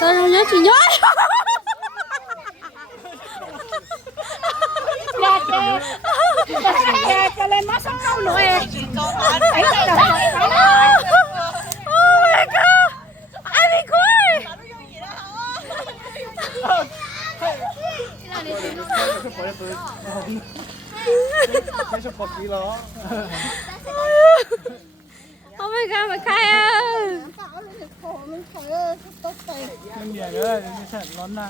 Tao không nhớ chị nhớ. Cho lên má sống lâu nữa em. Oh my god. I'm in court. Oh my god, mày khai ơi. Mình nhảy nữa, mình sẽ lón ra.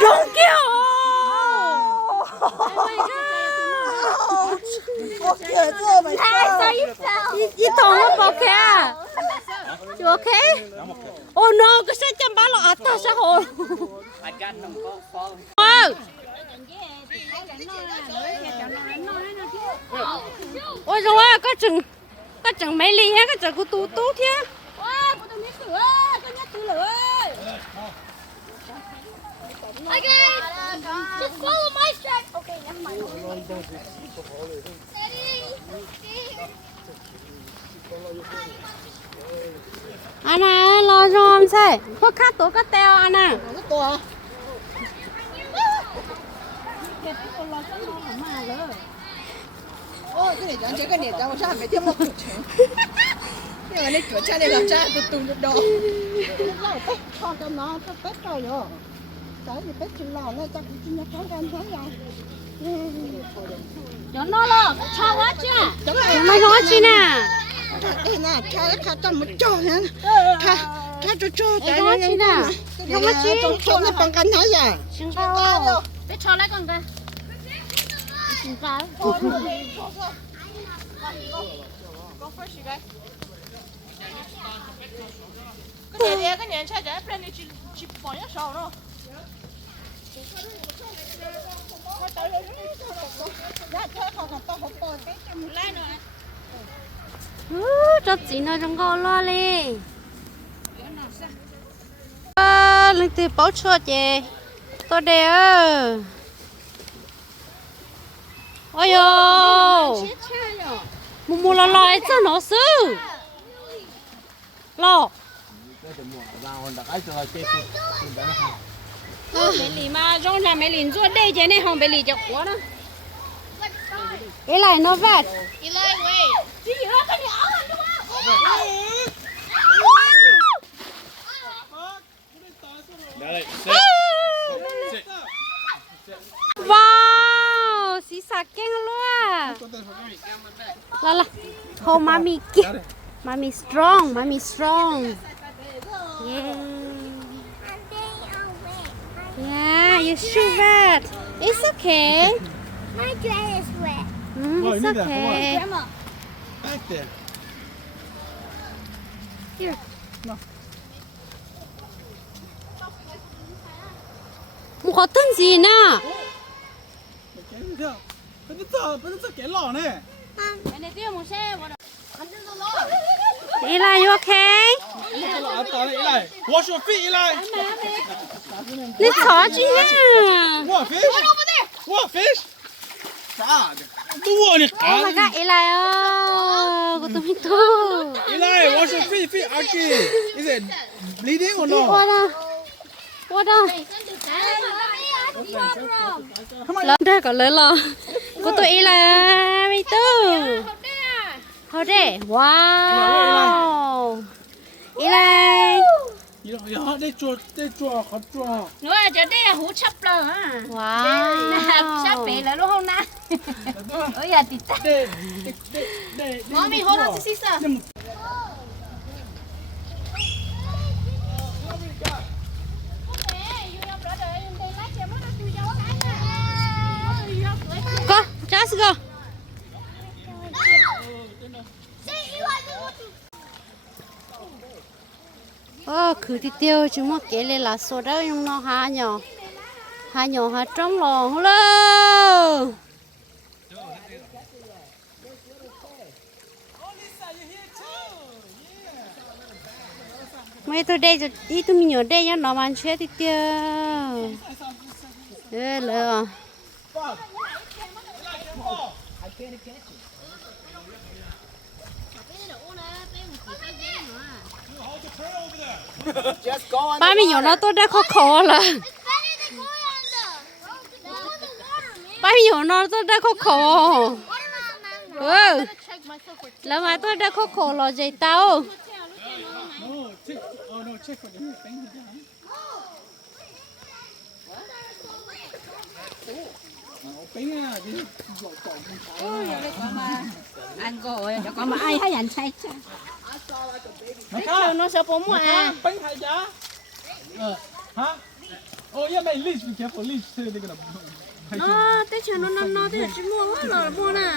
Don't kill. Oh my god. You don't want okay? You okay? Oh no, cái xe chăm bá lọ ta sao hồ? Ôi rồi có chừng mấy ly hết, có chừng của tú tú thế. Okay, just follow my step. Okay, never mind. Steady. Anna lo cho em xe, có khát tổ có teo Anna. Ôi, cái này chẳng chỉ cái này tao sao phải thêm một chút. Nhưng mà này cửa cha này là cha từ từ được đó. Con cho nó tết rồi rồi. Cái gì tết chừng lò nó chắc cũng chưa có gan thấy rồi. Cho nó lo, cho quá chưa? Mày nói chi nè? Đây nè, cha nó khá cho một cho hả? Cha cho Mày nói chi nè? Không có chi. Cho nó bằng canh thấy à? Xin cao. Để cho lấy con coi. Xin cao. cái nhện sai trái bên này chỉ bỏ nhá sầu đâu. Cho chị nó trong con lo đi. Lên từ bảo chua chị. Tôi đây ơ. Ôi yo. Mù lo lo ấy sao nó sư. Lo. Mấy lì mà rong ra mấy lì chua đây chứ này không mấy lì cho quá đó. Cái này nó vẹt. Đi lên quê. Đi lên cái nhỏ hơn đúng không? Wow, xí xà keng luôn à. Là. Oh, mommy, mommy strong, mommy strong. Yeah. Yeah, you should wet. It's okay. My dress is wet. It's okay. Grandma. Back there. Here. Một có tên gì nè? Bây giờ cái lọ này. Eli, you okay? Wash your feet, Eli. Let's touch it. What fish? What fish? God. Đua này cả. Oh my god, Eli ơi, của tôi tu. Eli, wash your feet. Feet Archie. Is it bleeding or no? What? Lớn ra còn lớn lo. Của tôi Eli, mi tu. Hold it. Wow. Eli. Đây chua, khó chua. Nữa giờ đây là hũ chấp rồi hả? Wow. Sắp bị là đúng không na? Ôi giờ thì ta. Mommy, hold on to sister. Go, just go. Khử thì tiêu chúng mà kể lên là số đó用nó hai nhỏ hai trong lò hello. mấy tôi đây rồi đi tôi mình ở đây nhá nó bán chết thì tiêu đây là Just go on. ba mình nhỏ nó tôi đã khó khó là ba mình nhỏ nó tôi đã khó khó ừ là mà tôi đã khó khó là gì tao No, check. Oh no, check for the thing. Bánh à, đi dọn Ăn rồi, cho con mà ai hay ăn chay. nó sẽ bố mua à. Bánh hay giá. Hả? Oh yeah, man, leash, be careful, leash. They're gonna. nó tới chờ nó tới chỉ mua hết rồi mua nè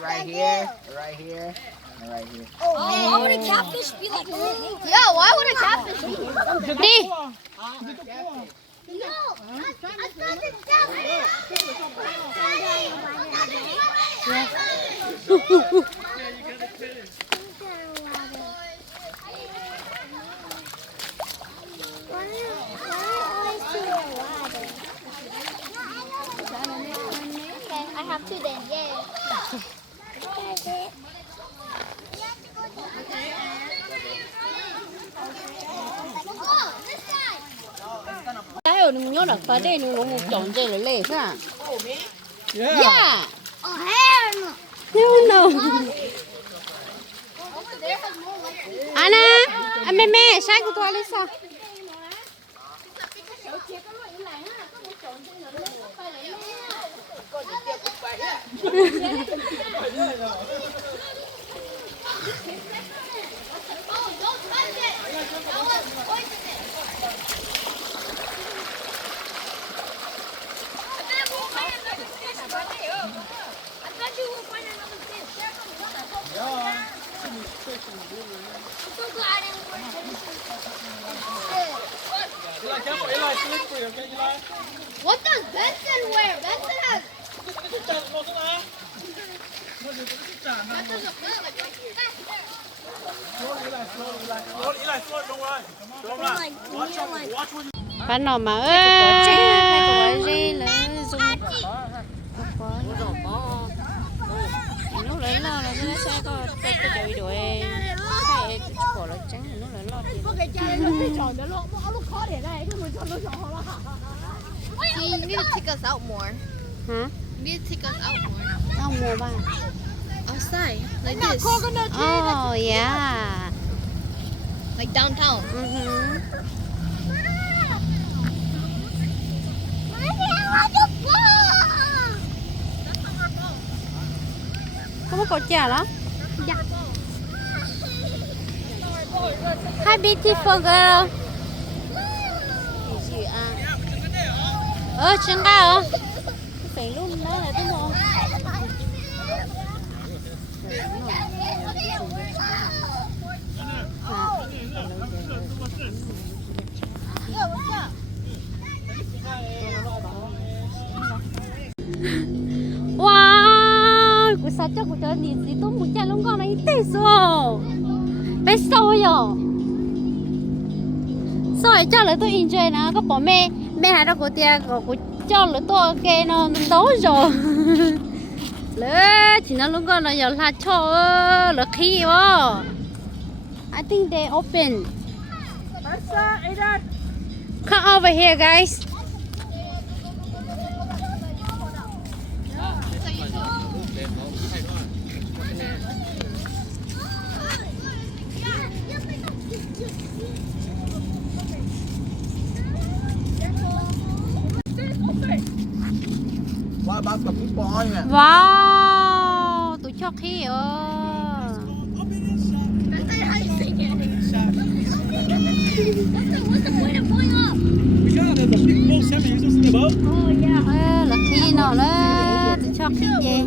Right here, right here, and right here. Why would a catfish be like that? Yeah, why would a catfish be? đi I have to then, yeah. cái rồi mình nhớ là phải đây nó một chọn chơi lại lên ha Yeah. yeah Oh, hell no. no Anna mẹ mẹ sai của tôi lấy sao Oh, don't touch it. That was poisonous. I thought you would find another fish. Yeah. I'm so glad I didn't find Eli, careful, Eli, slippery, okay, Eli? What does Benson wear? Benson has. bạn nào mà ơi dê là dùng nó lấy lo là nó sẽ có cái chơi đuổi cái cổ là trắng nó lấy lo See, you need to take us out more. hả You need to take us out more. không mua ba Outside, like this. oh yeah Like downtown. có một chả đó hi beautiful girl gì à chân cao phải luôn đó là đúng không wow của sao cho của cho gì gì tôi muốn chơi luôn con này tê rồi bé sôi rồi sôi cho lại tôi enjoy nó có bỏ mẹ hai đó của tia của cho lại tôi ok nó đấu rồi lỡ chỉ nó luôn con là giờ là cho là khi mà I think they open come over here guys What about the people on it? wow tụi cho khi What's the point of going up? Because there's a big boat salmon you're supposed to about. là khi nào đó tụi cho khi gì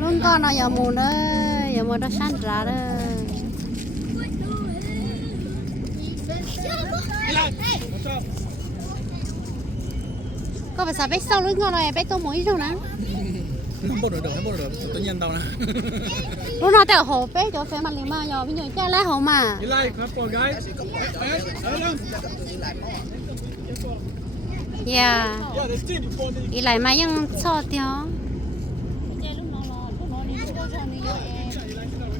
luôn con nó giờ mù đó săn ra đó có phải sao bé sau lưng con này bé tôi mỗi rồi nè Không bơi được, tự nhiên tao nè. lúc nào tao hồ bé cho phê mặt liền mà giờ bây giờ cha lá hồ mà Eli, careful, guys. yeah Yeah, there's still before they. ý lại màยังcho tiêu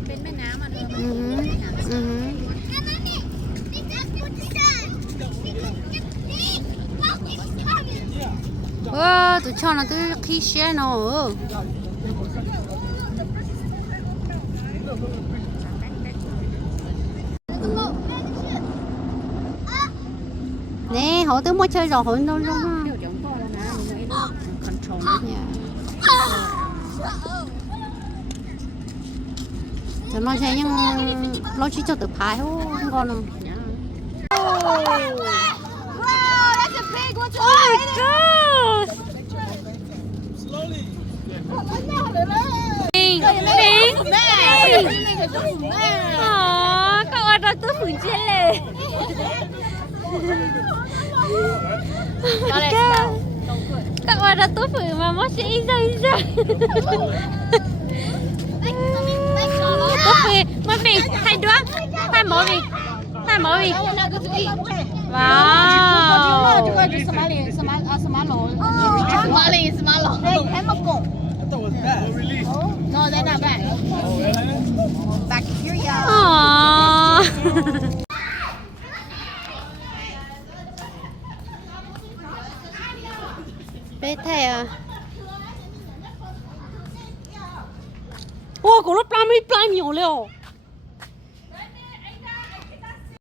เป็นแม่น้ำอ่ะเธอ tụi cho nó tới khi xe nó nè họ tới mua chơi rồi họ đâu đâu ha cho nó chơi nhưng nó chỉ cho tự phái thôi không còn đâu. Oh my god! Slowly. Các bạn đã tôi phun chết lên. Các bạn đã tôi phun mà mất sẽ in ra. Tôi phun, mà vì hai đứa, hai mỏ vì. Wow. 什么林什么什么龙？什么林什么龙？还没拱。 I thought it was bad. Oh, release. No, they're not back. Oh, really? Bacteria. Aww. Bé thầy à. Ô, cổ nó plam nhiều liệu.